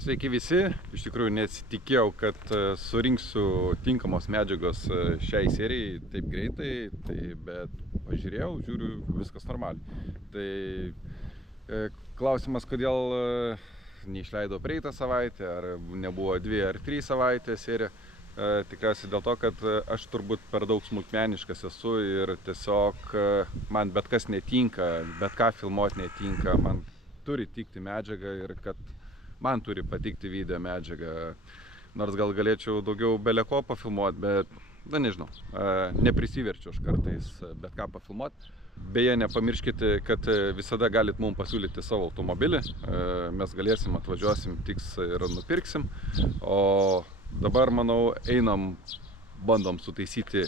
Sveiki visi, iš tikrųjų nesitikėjau, kad surinksiu tinkamos medžiagos šiai serijai taip greitai, bet pažiūrėjau, žiūriu, viskas normaliai. Tai klausimas, kodėl neišleido praeitą savaitę, ar nebuvo 2 ar 3 savaitės serija. Tikriausiai dėl to, kad aš turbūt per daug smulkmeniškas esu ir tiesiog man bet kas netinka, bet ką filmuoti netinka, man turi tikti medžiaga ir kad man turi patikti video medžiaga, nors gal galėčiau daugiau beleko pafilmuoti, bet, nežinau, neprisiverčiu aš kartais bet ką pafilmuoti. Beje, nepamirškite, kad visada galit mums pasiūlyti savo automobilį, mes galėsim, atvažiuosim, tiks ir nupirksim, o dabar, manau, einam, bandom sutaisyti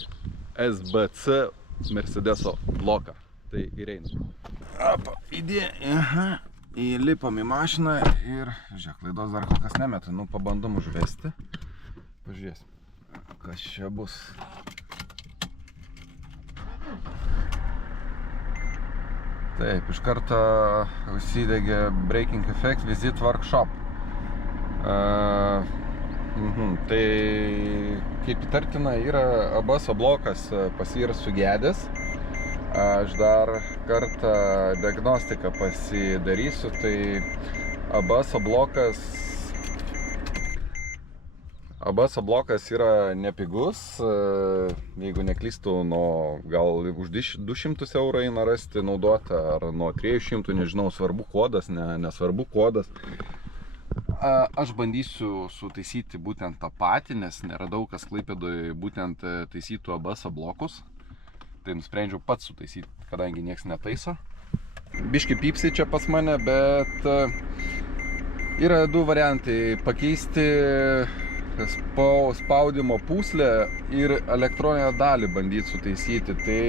SBC Mercedeso bloką, tai ir einam. Įlipam į mašiną ir, žiūrėk, laidos dar kol kas nemeta, pabandom užvesti. Pažiūrėsim, kas čia bus. Taip, iš karto užsidegė Braking Effect Visit Workshop. Tai, kaip įtartina, yra ABS blokas pas jį yra sugedęs. Aš dar kartą diagnostiką pasidarysiu, tai ABS blokas yra nepigus, jeigu neklystu, nuo gal už 200 eurų eina rasti naudotą, ar nuo 300, nežinau, svarbu kodas, nesvarbu kodas. Aš bandysiu sutaisyti būtent tą patį, nes neradau, kas Klaipėdoje būtent taisytų ABS blokus. Tai nusprendžiau pats sutaisyti, kadangi nieks netaiso. Biški pypsi čia pas mane, bet yra 2 variantai. Pakeisti spaudimo pūslę ir elektroninę dalį bandyti sutaisyti. Tai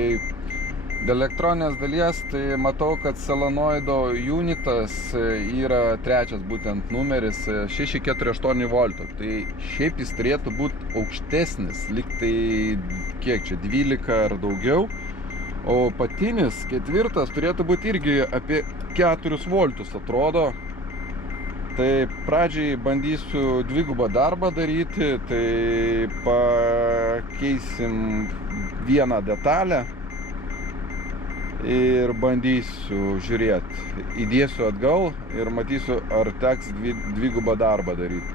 dėl elektroninės dalies, tai matau, kad solenoido unitas yra 3 būtent numeris 648 voltų. Tai šiaip jis turėtų būti aukštesnis, lyg tai kiek čia, 12 ar daugiau. O patinis 4 turėtų būti irgi apie 4 voltus, atrodo. Tai pradžiai bandysiu dvigubą darbą daryti, tai pakeisim vieną detalę. Ir bandysiu žiūrėti, įdėsiu atgal ir matysiu, ar teks dvigubą darbą daryti.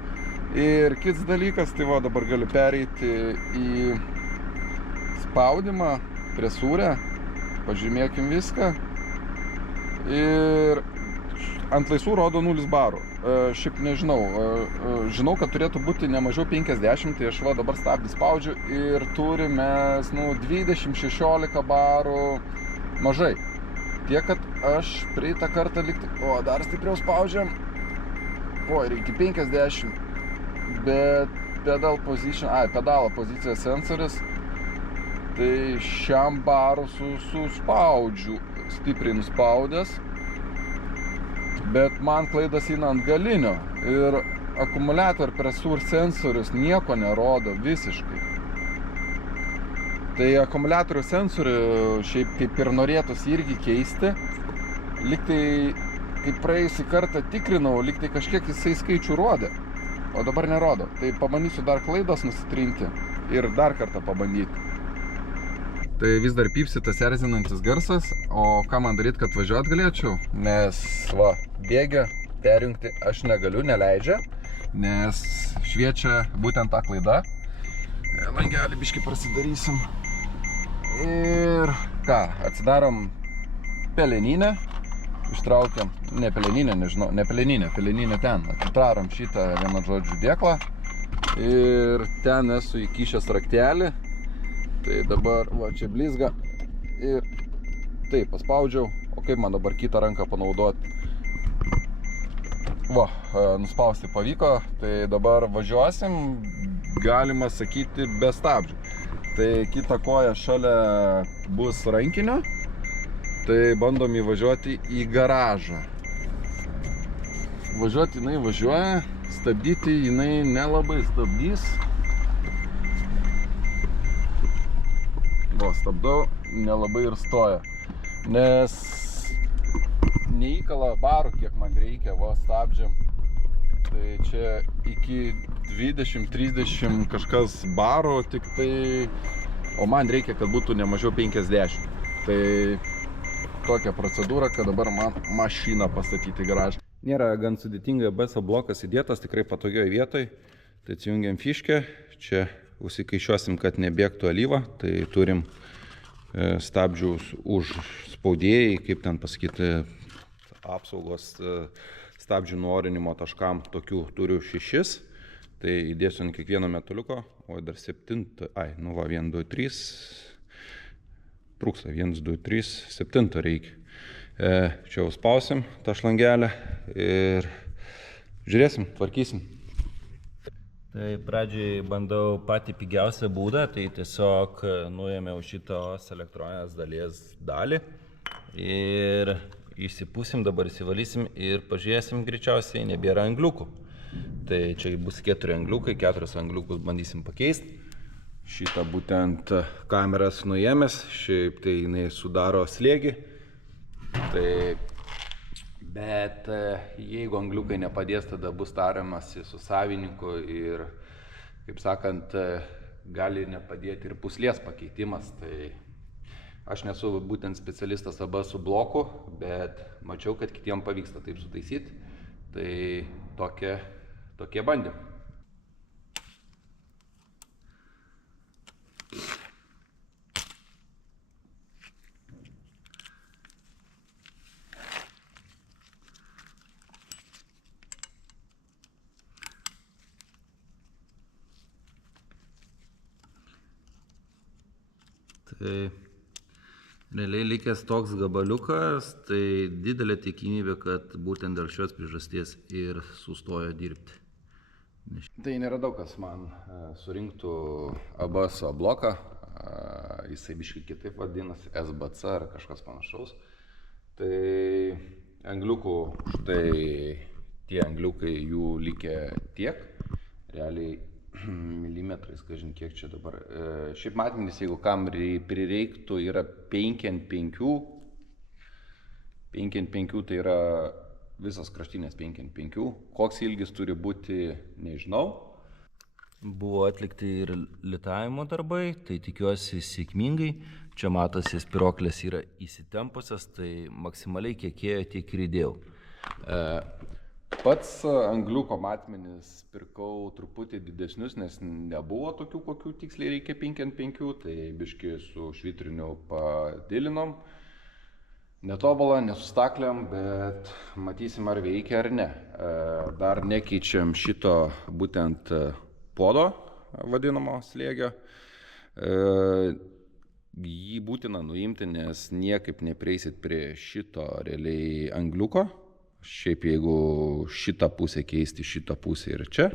Ir kits dalykas, tai va, dabar galiu pereiti į spaudimą, presūrę, pažymėkim viską. Ir ant laisvų rodo 0 barų. Šiaip nežinau, žinau, kad turėtų būti ne mažiau 50, tai aš va dabar stabdį spaudžiu ir turime 20-16 barų. Mažai. Tiek, kad aš prieitą kartą likti... dar stipriau spaudžiam. Reikia 50. Bet pedalo pozicijos sensoris. Tai šiam baru suspaudžiu. Stipriai nuspaudęs. Bet man klaidas eina ant galinio. Ir akumuliator presūr sensorius nieko nerodo visiškai. Tai akumuliatorių sensorių šiaip kaip ir norėtųsi irgi keisti. Lyg tai, kaip praėjusį kartą tikrinau, lyg tai kažkiek jisai skaičių rodė, o dabar nerodo. Tai pabandysiu dar klaidas nusitrinti ir dar kartą pabandyti. Tai vis dar pypsi tas erzinantis garsas, o ką man daryti, kad važiuot galėčiau? Nes, va, bėgę perjungti aš negaliu, neleidžia, nes šviečia būtent tą klaidą. Langelį biškį prasidarysim. Ir ką, atsidarom peleninę, ištraukiam, ne peleninę, nežinau, ne peleninę ten, atitrarom šitą vieną žodžių dėklą ir ten esu įkišęs raktelį, tai dabar, va, čia blizga ir taip, paspaudžiau, o kaip man dabar kitą ranką panaudoti? Va, nuspausti pavyko, tai dabar važiuosim, galima sakyti, be stabdžių. Tai kita koja šalia bus rankinio, tai bandom įvažiuoti į garažą. Važiuoti jinai važiuoja, stabdyti jinai nelabai stabdys. Va, stabdau, nelabai ir stoja. Nes neįkala barų, kiek man reikia, va, stabdžiam. Tai čia iki 20-30 kažkas barų, tik tai, o man reikia, kad būtų ne mažiau 50. Tai tokia procedūra, kad dabar man mašiną pastatyti į garažą. Nėra gan sudėtinga, ABS blokas įdėtas tikrai patogioje vietoje. Tai atsijungiam fiškę, čia užsikaišiuosim, kad nebėgtų alyva. Tai turim stabdžius už spaudėjai, kaip ten pasakyti, apsaugos stabdžių nuorinimo taškam, tokių turiu 6. Tai įdėsiu ant kiekvieno metaliuko, o dar 7, 1, 2, 3, trūksta 1, 2, 3, 7 reikia. Čia užspausim tą šlangelę ir žiūrėsim, tvarkysim. Tai pradžiai bandau patį pigiausią būdą, tai tiesiog nuėmiau šitos elektroninės dalies dalį ir išsipūsim, dabar įsivalysim ir pažiūrėsim, greičiausiai nebėra angliukų. Tai čia bus 4 angliukai, 4 angliukus bandysim pakeisti. Šitą būtent kameras nuėmęs, šiaip tai jinai sudaro slėgį. Tai, bet jeigu angliukai nepadės, tada bus tariamasi su savininku ir, kaip sakant, gali nepadėti ir puslės pakeitimas. Tai aš nesu būtent specialistas ABS su bloku, bet mačiau, kad kitiem pavyksta taip sutaisyti. Tai tokie bandymai. Tai realiai likęs toks gabaliukas, tai didelė tikimybė, kad būtent dėl šios priežasties ir sustojo dirbti. Tai nėra daug, kas man surinktų ABS bloką, jisai biškai kitaip vadinasi, SBC ar kažkas panašaus. Tai angliukų, štai tie angliukai jų likė tiek, realiai milimetrais, kažin kiek čia dabar. Šiaip matmenys, jeigu kam prireiktų, yra 5x5. 5x5 tai yra visas kraštinės 5x5. Koks ilgis turi būti, nežinau. Buvo atlikti ir litavimo darbai, tai tikiuosi sėkmingai. Čia matosi, spiroklės yra įsitempusios, tai maksimaliai kiek ėjo, tiek ir įdėjau. Pats angliuko matmenis pirkau truputį didesnius, nes nebuvo tokių, kokių tiksliai reikia 5x5, tai biški su švitriniu padilinom. Netobulą, nesustakliam, bet matysim, ar veikia ar ne. Dar nekeičiam šito būtent podo vadinamo slėgio. Jį būtina nuimti, nes niekaip nepreisit prie šito realiai angliuko. Šiaip jeigu šitą pusę keisti, šitą pusę ir čia,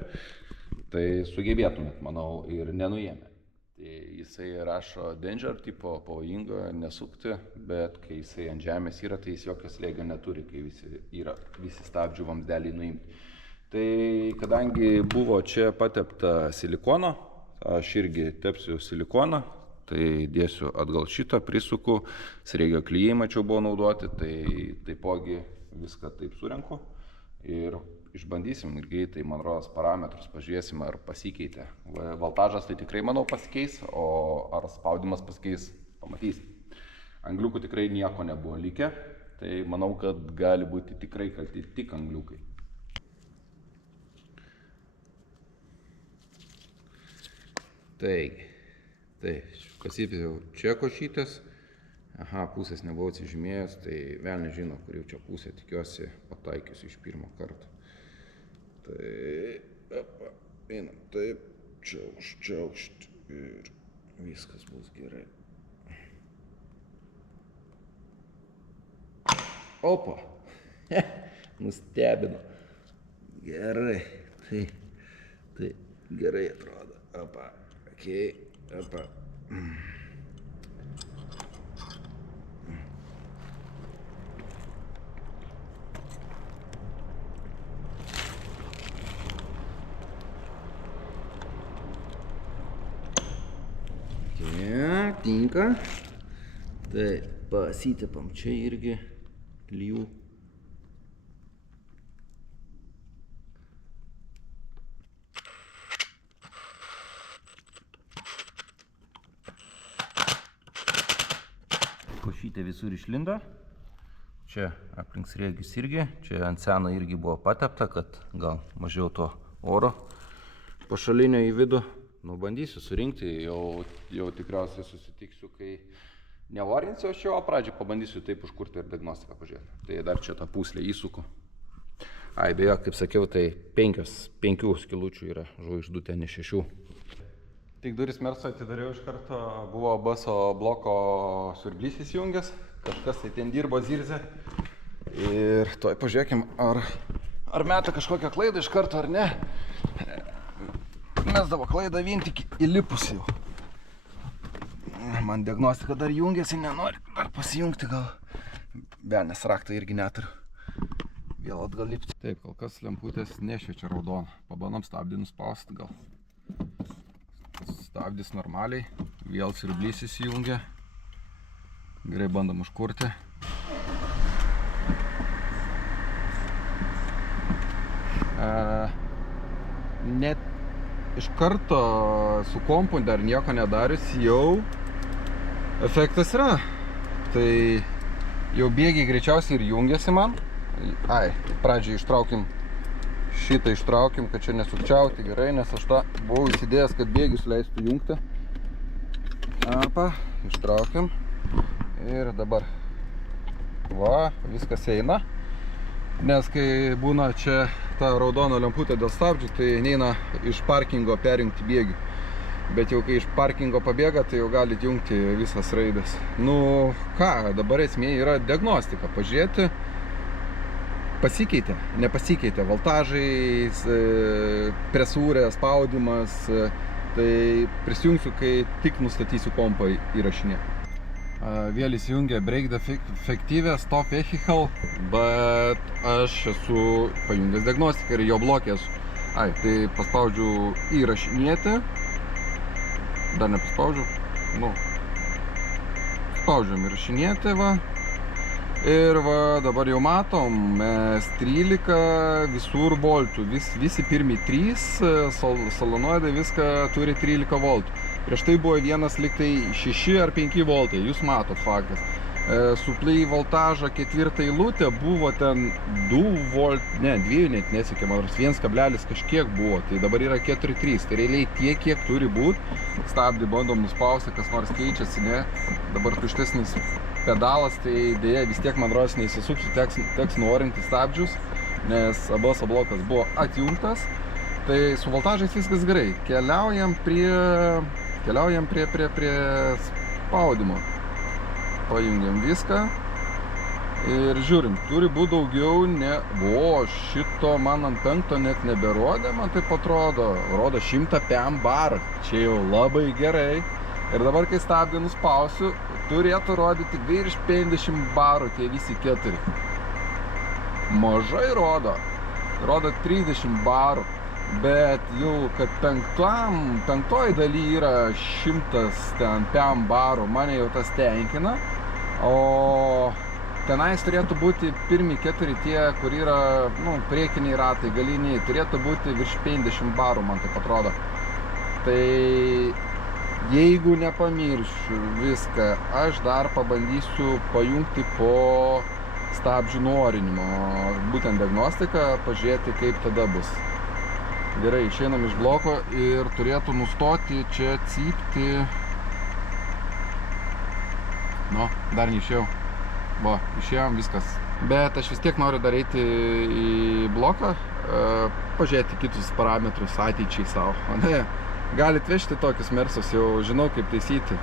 tai sugebėtumėt, manau, ir nenuėmė. Tai jisai rašo danger tipo, pavojinga nesukti, bet kai jisai ant žemės yra, tai jis jokio slėgio neturi, kai visi stabdžių vamzdeliai nuimti. Tai kadangi buvo čia patepta silikono, aš irgi tepsiu silikoną, tai dėsiu atgal šitą, prisuku, srėgio klijai mačiau buvo naudoti, tai taipogi viską taip surenku ir išbandysim ir greitai, man rodos, parametrus pažiūrėsim, ar pasikeitė. Voltažas tai tikrai, manau, pasikeis, o ar spaudimas pasikeis, pamatysim. Angliukų tikrai nieko nebuvo likę, tai manau, kad gali būti tikrai kalti tik angliukai. Taigi, pasipėsiau čia košytės. Aha, pusės nebuvau atsižymėjęs, tai velnias žino, kur jau čia pusė, tikiuosi pataikiusi iš pirmo karto. Tai, einam, taip, čiaukšt ir viskas bus gerai. Opa, nustebino. Gerai, tai gerai atrodo. Opa, okei, opa. Tinka. Tai pasitepam čia irgi klijų. šitie visur išlindo. Čia aplink sriegius irgi, čia ant seno irgi buvo patepta, kad gal mažiau to oro pašalinio į vidų. Nu, bandysiu surinkti, jau tikriausiai susitiksiu, kai nevarinsiu aš jo, pradžiai pabandysiu taip užkurti ir diagnostiką pažiūrėti. Tai dar čia tą pūslę įsuku. Ai, beje, kaip sakiau, tai 5 skilučių yra žvaigždutė, ne 6. Tik duris Merso atidariau iš karto, buvo baso bloko siurblys įsijungęs, kažkas tai ten dirbo zirzė. Ir toj pažiūrėkim, ar meta kažkokią klaidą iš karto ar ne. Mesdavo klaidą vien tik įlipus jau. Man diagnostika dar jungiasi, nenori dar pasijungti gal. Nes raktą irgi neturiu. Vėl atgal lipti. Taip, kol kas lemputės nešviečia raudoną. Pabandom stabdį nuspausti gal. Stabdis normaliai. Vėl siurblys įsijungia. Gerai bandom užkurti. Net iš karto su kompu dar nieko nedarius, jau efektas yra. Tai jau bėgiai greičiausiai ir jungiasi man. Ai, pradžiai šitą ištraukim, kad čia nesukčiauti gerai, nes aš tą buvau įsidėjęs, kad bėgius leistų jungti. Apa, ištraukim. Ir dabar va, viskas eina. Nes kai būna čia ta raudona lemputė dėl stabdžių, tai neina iš parkingo perjungti bėgių. Bet jau kai iš parkingo pabėga, tai jau galit jungti visas raidas. Nu ką, dabar esmė yra diagnostika. Pažiūrėti, pasikeitė, nepasikeitė. Voltažai, presūrė, spaudimas. Tai prisijungsiu, kai tik nustatysiu kompą įrašinėti. Vėl įsijungia Brake Defective Stop Vehicle, bet aš esu pajungęs diagnostiką ir jo blokė esu. Ai, tai paspaudžiu įrašinėti. Dar nepaspaudžiu. Nu, spaudžiam įrašinėti, va. Ir va, dabar jau matom, mes 13 visur voltų. Visi pirmi 3 solonoidai viską turi 13 voltų. Prieš tai buvo vienas liktai 6 ar 5 voltai, jūs matot faktas. Supply voltažo 4 eilutė buvo ten 2 volt, ne, 2 net nesiekė, man 1 kažkiek buvo, tai dabar yra 4,3, tai realiai tiek, kiek turi būti. Stabdį bandom nuspausti, kas nors keičiasi, ne, dabar tuštesnis pedalas, tai dėja vis tiek man rodos neįsisuksiu, teks nuorinti stabdžius, nes abaso blokas buvo atjungtas, tai su voltažais viskas gerai. Keliaujam prie spaudimo. Pajungiam viską ir žiūrim, turi būti daugiau, šito man ant 5 net neberodė, man taip atrodo, rodo 100 PM bar, čia jau labai gerai. Ir dabar, kai stabdį nuspausiu, turėtų rodyti virš 50 barų tie visi 4. Mažai rodo 30 barų. Bet jau, kad penktoj daly yra 100 ten PM barų, mane jau tas tenkina. O tenais turėtų būti pirmi 4 tie, kur yra, priekiniai ratai, galiniai, turėtų būti virš 50 barų, man taip atrodo. Tai jeigu nepamiršiu viską, aš dar pabandysiu pajungti po stabdžių nuorinimo, būtent diagnostiką, pažiūrėti, kaip tada bus. Gerai, išeinam iš bloko ir turėtų nustoti čia cypti. Nu, dar neišėjau. Va, išėjom, viskas. Bet aš vis tiek noriu dar eiti į bloką, pažiūrėti kitus parametrus ateičiai savo. Galit vežti tokius Mersus, jau žinau kaip taisyti.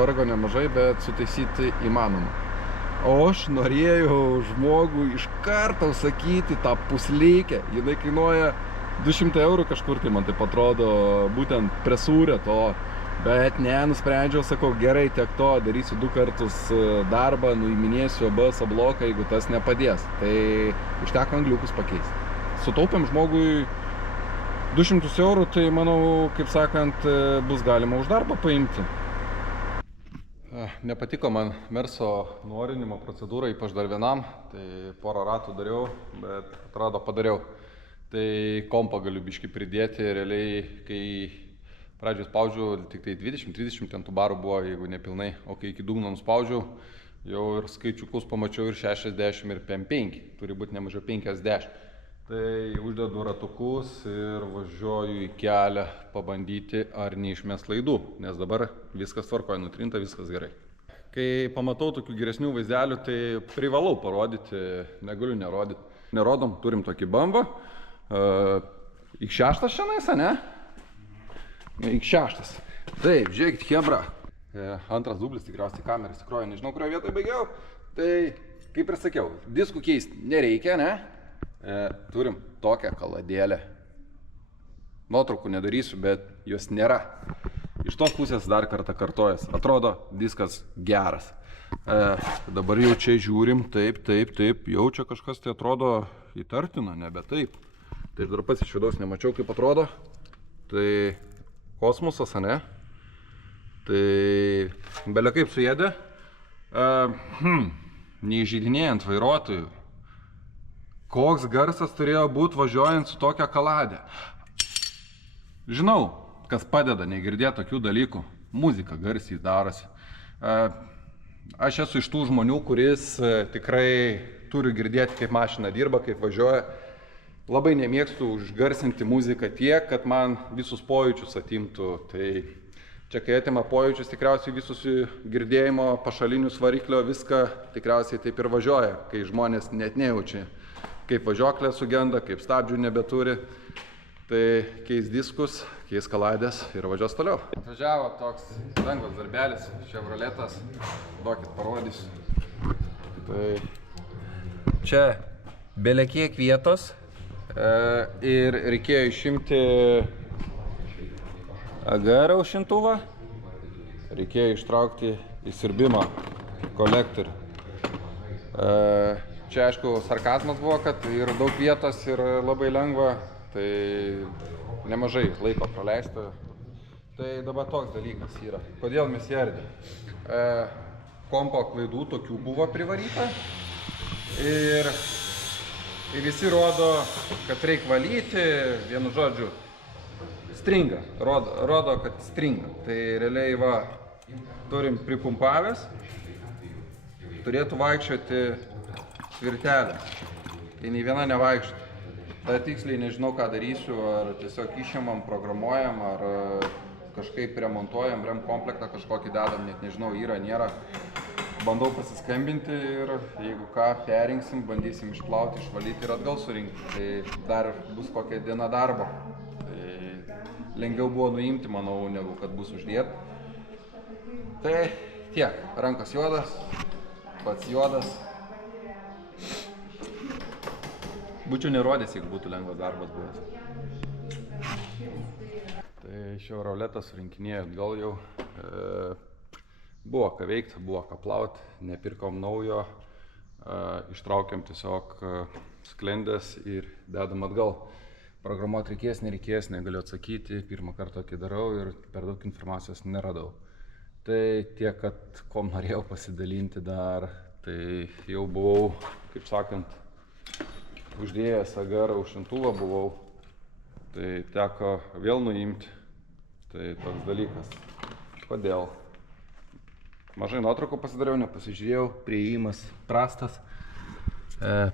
Vargo nemažai, bet sutaisyti įmanoma. O aš norėjau žmogui iš karto užsakyti tą puslykę. Jinai kainuoja 200 eurų kažkur, tai man taip atrodo, būtent presūrė to. Bet ne, nusprendžiau, sakau, gerai, tiek to, darysiu 2 kartus darbą, nuiminėsiu abaso bloką, jeigu tas nepadės. Tai užteko angliukus pakeisti. Sutaupėm žmogui 200 eurų, tai manau, kaip sakant, bus galima už darbą paimti. Nepatiko man Merso nuorinimo procedūra, ypač dar vienam, tai porą ratų dariau, bet atrado padariau. Tai kompą galiu biškį pridėti, realiai, kai pradžioj spaudžiau, tik tai 20-30 ten tų barų buvo, jeigu nepilnai, o kai iki dugno nuspaudžiau, jau ir skaičiukus pamačiau ir 60 ir 5, turi būti nemažiau 50. Tai uždedu ratukus ir važiuoju į kelią pabandyti, ar neišmes klaidų, nes dabar viskas tvarkoja, nutrinta, viskas gerai. Kai pamatau tokių geresnių vaizdelių, tai privalau parodyti, negaliu nerodyti. Nerodom, turim tokį bambą. X6 šiandien, ne? X6. Taip, žiūrėkit, hebra. Antras dublis, tikriausiai kameras tikroja, nežinau, kurioje vietoje baigiau. Tai, kaip ir sakiau, diskų keisti nereikia, ne? Turim tokią kaladėlę. Nuotraukų nedarysiu, bet jos nėra. Iš tos pusės dar kartą kartojas. Atrodo, diskas geras. Dabar jau čia žiūrim, taip, jau čia kažkas tai atrodo įtartina, nebe taip. Taip dar pats iš vidaus nemačiau, kaip atrodo. Tai kosmosas, ne? Tai belia kaip suėdė. Neįžeidinėjant vairuotojų. Koks garsas turėjo būti važiuojant su tokia kaladė. Žinau, kas padeda negirdėti tokių dalykų. Muzika garsiai darosi. Aš esu iš tų žmonių, kuris tikrai turi girdėti, kaip mašina dirba, kaip važiuoja. Labai nemėgstu užgarsinti muziką tiek, kad man visus pojūčius atimtų. Tai čia, kai atima pojūčius, tikriausiai visus girdėjimo, pašalinius variklio, viską tikriausiai taip ir važiuoja, kai žmonės net nejaučia, kaip važiuoklė sugenda, kaip stabdžių nebeturi. Tai keis diskus, keis kaladės ir važiuos toliau. Atvažiavo toks lengvas darbelis, Chevroletas, duokit parodysiu. Tai čia belia kiek vietos ir reikėjo išimti AGR aušintuvą, reikėjo ištraukti įsiurbimo kolektorių. Čia aišku sarkazmas buvo, kad ir daug vietos ir labai lengva, tai nemažai laiko praleista. Tai dabar toks dalykas yra. Kodėl mes jį ardėm? Kompo klaidų tokių buvo privaryta ir visi rodo, kad reikia valyti, vienu žodžiu, stringa. Rodo, kad stringa. Tai realiai va, turim pripumpavęs, turėtų vaikščioti tvirtelė. Tai nei viena nevaikštų. Tai tiksliai nežinau, ką darysiu, ar tiesiog išimam, programuojam, ar kažkaip remontuojam, rem komplektą kažkokį dedam, net nežinau, yra, nėra. Bandau pasiskambinti ir jeigu ką, perinksim, bandysim išplauti, išvalyti ir atgal surinkti. Tai dar bus kokia diena darbo. Tai lengviau buvo nuimti, manau, negu kad bus uždėt. Tai tiek, rankos juodas, pats juodas. Būčiau nerodęs, jeigu būtų lengvas darbas buvęs. Tai Chevroletą surinkinėjo atgal jau. Buvo ką veikti, buvo ką plauti, nepirkom naujo. Ištraukiam tiesiog sklendės ir dedam atgal. Programuoti reikės, nereikės, negaliu atsakyti. Pirmą kartą tokį darau ir per daug informacijos neradau. Tai tiek, kad kom norėjau pasidalinti dar, tai jau buvau, kaip sakant, uždėjęs AGR aušintuvą buvau, tai teko vėl nuimti, tai toks dalykas. Kodėl? Mažai nuotraukų pasidariau, nepasižiūrėjau, priėjimas prastas.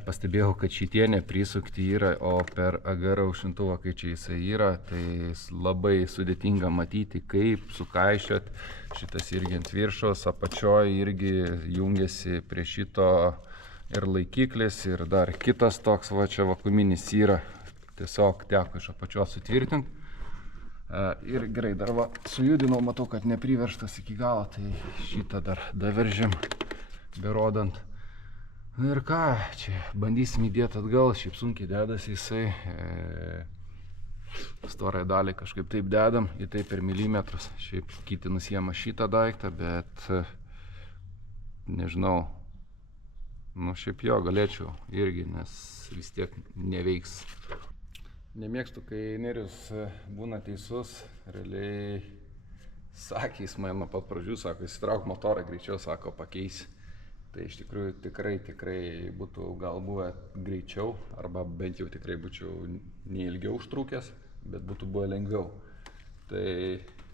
Pastebėjau, kad šitie neprisukti yra, o per AGR aušintuvą, kai čia jisai yra, tai labai sudėtinga matyti, kaip sukaišiot. Šitas irgi ant viršaus, apačioje irgi jungiasi prie šito ir laikiklis, ir dar kitas toks, va čia vakuuminis yra, tiesiog teko iš apačios sutvirtinti. Ir gerai, dar va sujudinau, matau, kad nepriverštas iki galo, tai šitą dar daveržėm, berodant. Ir ką, čia bandysim įdėti atgal, šiaip sunkiai dedasi jisai. Storąją dalį kažkaip taip dedam, į tai per milimetrus. Šiaip kiti nusiema šitą daiktą, bet nežinau. Nu, šiaip jo, galėčiau irgi, nes vis tiek neveiks. Nemėgstu, kai Nerijus būna teisus, realiai sakė jis man nuo pat pradžių, sako, įsitrauk motorą, greičiau, sako, pakeisi. Tai iš tikrųjų tikrai būtų gal buvę greičiau, arba bent jau tikrai būčiau neilgiau užtrukęs, bet būtų buvę lengviau. Tai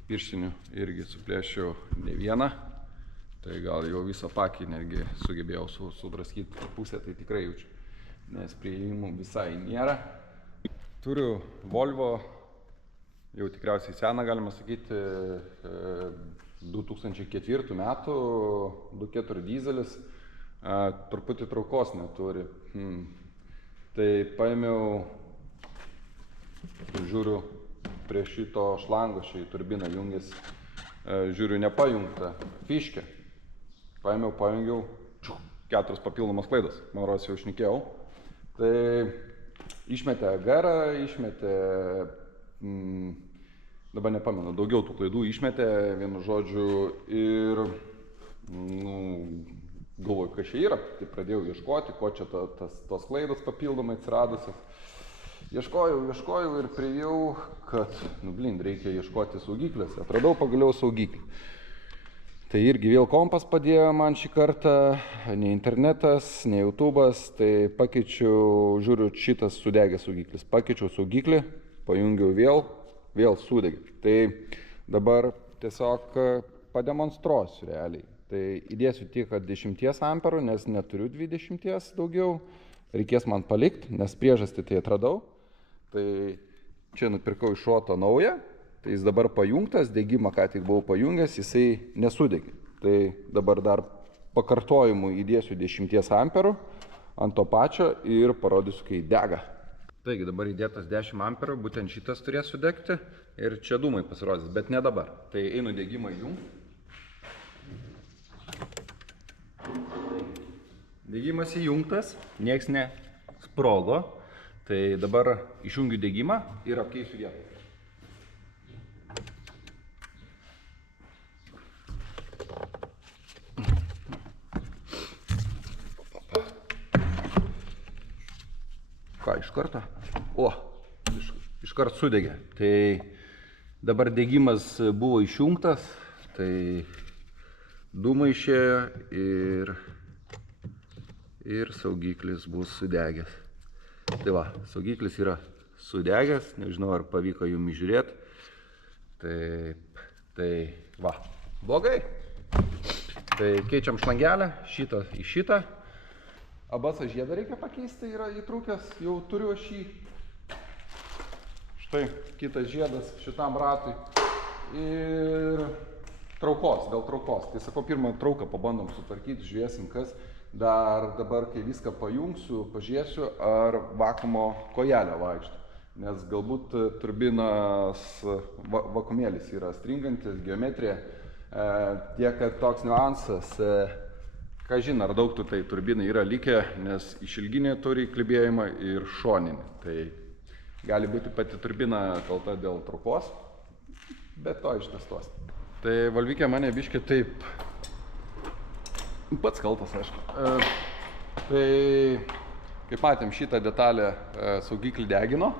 pirštinių irgi suplėšiau ne vieną. Tai gal jau visą pakį netgi sugebėjau sudraskyti pusę, tai tikrai jaučiu, nes prieimimų visai nėra. Turiu Volvo, jau tikriausiai seną galima sakyti, 2004 metų, 2.4 dizelis, truputį traukos neturi. Tai paėmiau, žiūriu, prie šito šlango, šiai turbina jungės, žiūriu, nepajungta fiškė. Pajungiau 4 papildomas klaidas, man rodos jau šnekėjau. Tai išmetė garą, išmetė, dabar nepamenu, daugiau tų klaidų išmetė, vienu žodžiu, ir galvoju, kas čia yra, tai pradėjau ieškoti, ko čia tos klaidos papildomai atsiradusios. Ieškojau ir priejau, kad, reikia ieškoti saugyklėse. Atradau pagaliau saugyklį. Tai irgi vėl kompas padėjo man šį kartą, ne internetas, ne YouTube'as, tai pakeičiau, žiūriu, šitas sudegęs saugiklis. Pakeičiau saugiklį, pajungiau vėl sudegė. Tai dabar tiesiog pademonstruosiu realiai. Tai įdėsiu tik 10 amperų, nes neturiu 20 daugiau. Reikės man palikti, nes priežastį tai atradau. Tai čia nupirkau iš šoto naują. Tai jis dabar pajungtas, degimą ką tik buvau pajungęs, jisai nesudegė. Tai dabar dar pakartojimui įdėsiu 10 amperų ant to pačio ir parodysiu, kai dega. Taigi dabar įdėtas 10 amperų, būtent šitas turės sudegti ir čia dūmai pasirodys, bet ne dabar. Tai einu degimą įjungti. Degimas įjungtas, nieks nesprogo. Tai dabar išjungiu degimą ir apkeisiu vietą. Ką, iš karto? Iš karto sudegė. Tai dabar degimas buvo išjungtas, tai dūmai išėjo ir saugiklis bus sudegęs. Tai va, saugiklis yra sudegęs, nežinau ar pavyko jums žiūrėti. Tai va, blogai. Tai keičiam šlangelę, šitą į šitą. Abasą žiedą reikia pakeisti, yra įtrūkęs, jau turiu aš jį. Štai kitas žiedas šitam ratui. Ir traukos, dėl traukos. Tai sakau, pirmą trauką pabandom sutvarkyti, žiūrėsim kas. Dar dabar, kai viską pajungsiu, pažiūrėsiu, ar vakuumo kojelė vaikšto. Nes galbūt turbinos vakuumėlis yra stringantis, geometrija. Tiek, kad toks niuansas, ką žin, ar daug tai turbinai yra likę, nes išilginė turi klibėjimą ir šoninį. Tai gali būti pati turbina kalta dėl traukos, bet to ištestuos. Tai Volvikė mane biškį taip pats kaltas, aišku. Tai, kaip matėm, šitą detalę saugiklį degino.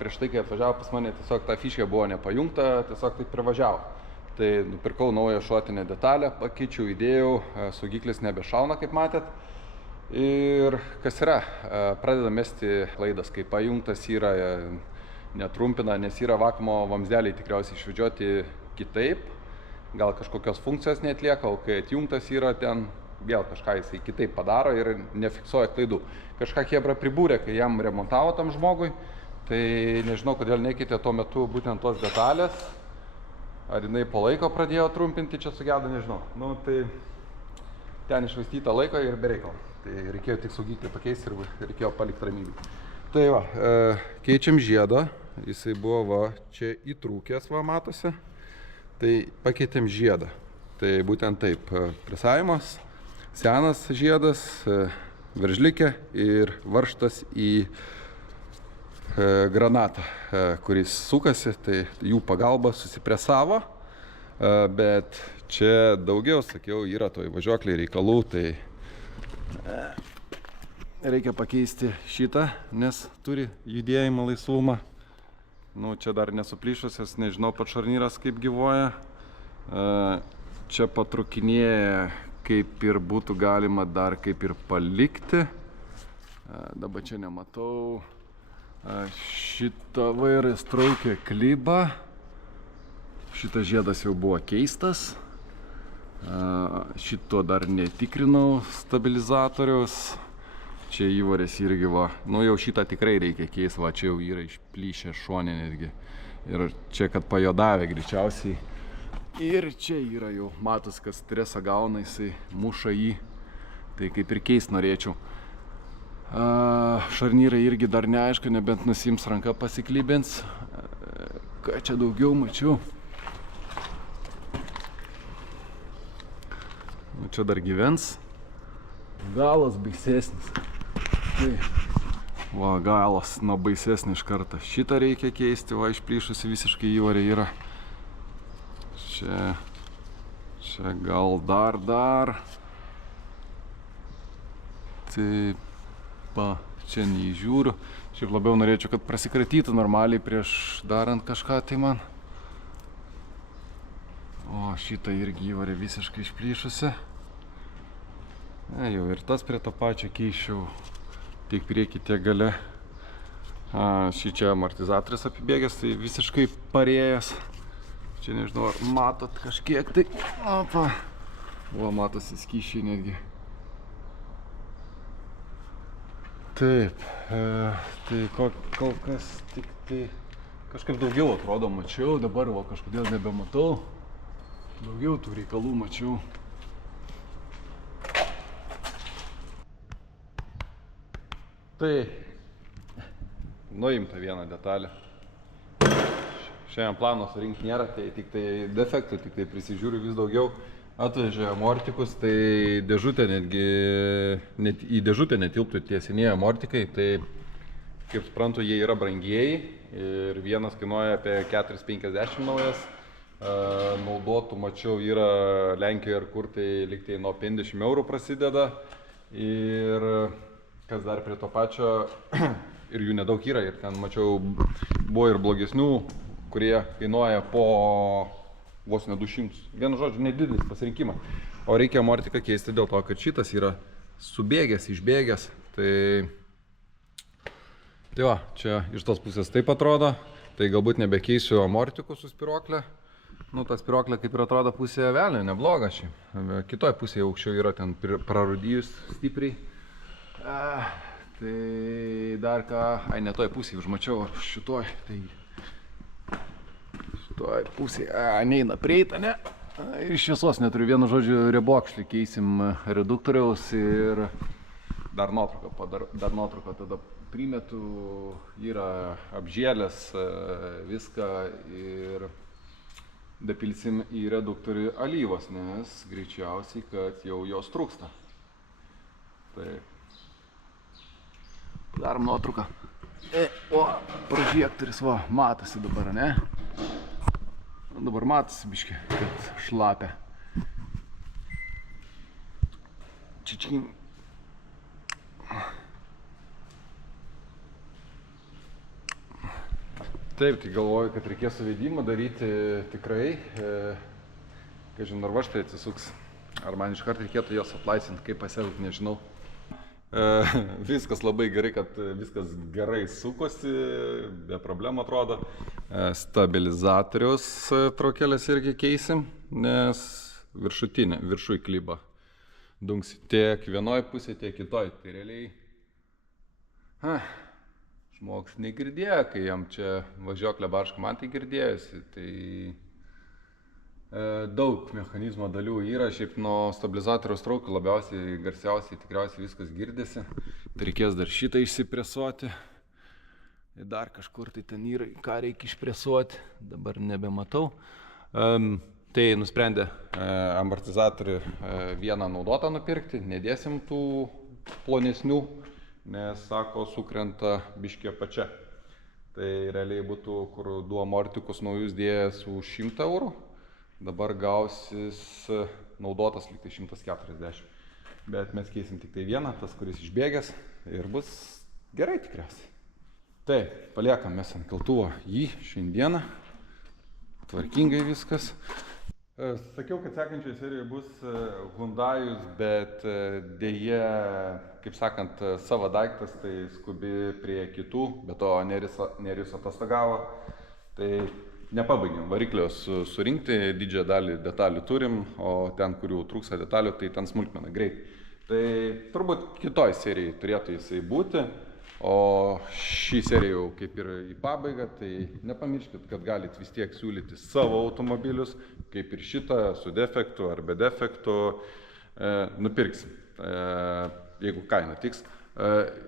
Prieš tai, kai atvažiavo pas mane, tiesiog ta fiškė buvo nepajungta, tiesiog taip privažiavo. Tai nupirkau naują šotinę detalę, pakeičiau, įdėjau, saugiklis nebešauna, kaip matėt. Ir kas yra, pradeda mesti klaidas, kai pajungtas yra, netrumpina, nes yra vakuumo vamzdeliai tikriausiai išvedžioti kitaip. Gal kažkokios funkcijos neatlieka, o kai atjungtas yra ten, vėl kažką jisai kitaip padaro ir nefiksuoja klaidų. Kažką chebra pribūrė, kai jam remontavo tam žmogui, tai nežinau, kodėl nekeitė tuo metu būtent tos detalės. Ar jinai po laiko pradėjo trumpinti, čia sugedo, nežinau. Nu, tai ten išvaistyta laiko ir bereikalo. Tai reikėjo tik saugiklį pakeisti ir reikėjo palikti ramybę. Tai va, keičiam žiedą, jisai buvo va, čia įtrūkęs, va, matosi. Tai pakeitėm žiedą. Tai būtent taip, presavimas, senas žiedas, veržlikė ir varžtas į granatą, kuris sukasi, tai jų pagalba susipresavo, bet čia daugiau, sakiau, yra toj važiuokliai reikalų, tai reikia pakeisti šitą, nes turi judėjimą laisvumą. Nu, čia dar nesuplyšusias, nežinau, pats šarnyras kaip gyvuoja. Čia patrukinėja, kaip ir būtų galima dar kaip ir palikti. Dabar čia nematau. Šitą vairas traukia klibą. Šitas žiedas jau buvo keistas. Šito dar netikrinau stabilizatoriaus. Čia įvarės irgi va. Nu jau šitą tikrai reikia keisti, va čia jau yra išplyšę šonė netgi. Ir čia kad pajodavę greičiausiai. Ir čia yra jau, matos, kas stresą gauna, jisai muša jį. Tai kaip ir keist norėčiau. Šarnyrai irgi dar neaišku, nebent nusims ranka pasiklybins. Ką čia daugiau mačiau. Nu, čia dar gyvens. Galas baisesnis. Tai, va, galas, nu, baisesnis iš karto. Šitą reikia keisti, va, išplyšusi visiškai įvarė yra. Čia gal dar. Taip, va, čia neįžiūriu. Šiaip labiau norėčiau, kad prasikratytų normaliai prieš darant kažką, tai man. O, šitą irgi įvarė visiškai išplyšusi. Jau ir tas prie to pačio keičiau, tiek priekį, tiek gale. Šį čia amortizatorius apibėgęs, tai visiškai parėjęs. Čia nežinau, ar matot kažkiek, tai opa. O, matosi skysčiai netgi. Taip, tai kol kas tik tai kažkaip daugiau atrodo mačiau, dabar va kažkodėl nebematau. Daugiau tų reikalų mačiau. Tai nuimta vieną detalę. Šiandien plano surinkti nėra, tai tik tai defektų, tik tai prisižiūriu vis daugiau. Atvežė amortikus, tai dėžutė netgi, į dėžutę netilptų tie senieji amortikai, tai kaip suprantu, jie yra brangieji ir vienas kainuoja apie 4,50 naujas. Naudotų, mačiau, yra Lenkijoje ir kur tai liktai nuo 50 eurų prasideda. Ir kas dar prie to pačio, ir jų nedaug yra, ir ten mačiau, buvo ir blogesnių, kurie kainuoja po vos ne 200. Vienu žodžiu, nedidelis pasirinkimas. O reikia amortiką keisti dėl to, kad šitas yra subėgęs, išbėgęs. Tai va, čia iš tos pusės taip atrodo. Tai galbūt nebekeisiu amortikų su spiroklė. Nu, ta spiroklė kaip ir atrodo pusėje velnio, nebloga šiaip. Kitoj pusėje aukščiau yra ten prarudijus stipriai. Tai dar ką, ne toj pusėje užmačiau, šitoj. Tai šitoj pusėje, neina prieita, ne? Ir šviesos neturiu, vienu žodžiu, rebokšlį keisim reduktoriaus ir dar nuotrauką tada primetu, yra apžėlęs viską ir dapilsim į reduktorių alyvos, nes greičiausiai, kad jau jos trūksta. Taip. Darom nuotrauką. O, prožektorius, va, matosi dabar, ne? Dabar matosi biškį, kad šlapia. Čičin. Taip, tai galvoju, kad reikės suvedimą daryti tikrai. Kažin, ar va štai atsisuks. Ar man iškart reikėtų jos atlaisinti, kaip pasielgti, nežinau. Viskas labai gerai, kad viskas gerai sukosi, be problemų atrodo. Stabilizatoriaus traukelės irgi keisim, nes viršui klybą dunksi tiek vienoj pusėje, tiek kitoj. Tai realiai žmogus negirdėjo, kai jam čia važiuoklė barška, man tai girdėjosi. Tai daug mechanizmo dalių yra, šiaip nuo stabilizatoriaus traukų labiausiai, garsiausiai, tikriausiai viskas girdėsi. Tai reikės dar šitą išsipresuoti. Dar kažkur tai ten yra, ką reikia išpresuoti, dabar nebematau. Tai nusprendė amortizatorių vieną naudotą nupirkti, nedėsim tų plonesnių, nes, sako, sukrenta biškė pačia. Tai realiai būtų, kur du amortikus naujus dėjęs už 100 eurų. Dabar gausis naudotas lyg tai 140. Bet mes keisim tik tai vieną, tas, kuris išbėgęs, ir bus gerai tikriausiai. Tai, paliekam mes ant keltuvo jį šiandieną. Tvarkingai viskas. Sakiau, kad sekančioje serijoje bus Hyundai'us, bet dėje, kaip sakant, savo daiktas, tai skubi prie kitų, bet to Nerijus atostogavo. Tai nepabaigėm variklio surinkti, didžiąją dalį detalių turim, o ten, kurių trūksta detalių, tai ten smulkmena greit. Tai turbūt kitoj serijai turėtų jisai būti, o šį seriją jau kaip ir į pabaigą, tai nepamirškit, kad galit vis tiek siūlyti savo automobilius, kaip ir šitą, su defektu ar be defektu, nupirksim, jeigu kaina tiks.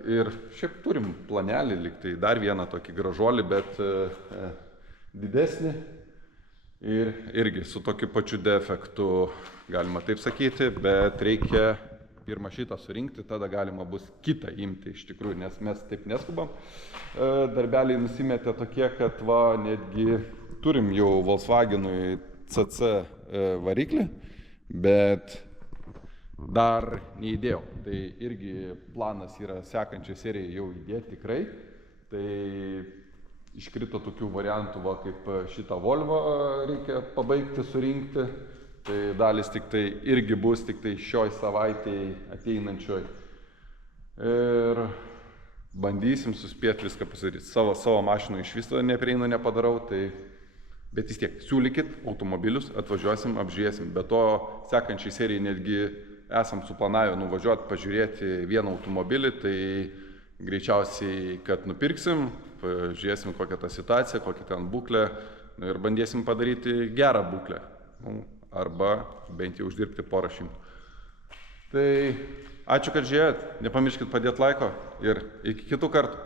Ir šiaip turim planelį, lyg tai dar vieną tokį gražuolį, bet didesnį ir irgi su tokiu pačiu defektu, galima taip sakyti, bet reikia pirmą šitą surinkti, tada galima bus kitą imti iš tikrųjų, nes mes taip neskubam. Darbeliai nusimetė tokie, kad va, netgi turim jau Volkswagenui CC variklį, bet dar neįdėjau. Tai irgi planas yra sekančią seriją jau įdėti tikrai. Tai iškrito tokių variantų, va, kaip šitą Volvo reikia pabaigti surinkti. Tai dalis tik tai irgi bus tik tai šioj savaitėj ateinančioj. Ir bandysim suspėti viską pasidaryti. Savo mašinų iš viso neprieinu, nepadarau, tai bet vis tiek siūlykit automobilius, atvažiuosim, apžiūrėsim. Be to, sekančiai serijai netgi esam suplanavę nuvažiuoti, pažiūrėti vieną automobilį, tai greičiausiai, kad nupirksim, pažiūrėsim kokią tą situaciją, kokią ten būklę ir bandėsim padaryti gerą būklę. Arba bent jau uždirbti porą šimtų. Tai ačiū, kad žiūrėjot, nepamirškit padėti laiko ir iki kitų kartų.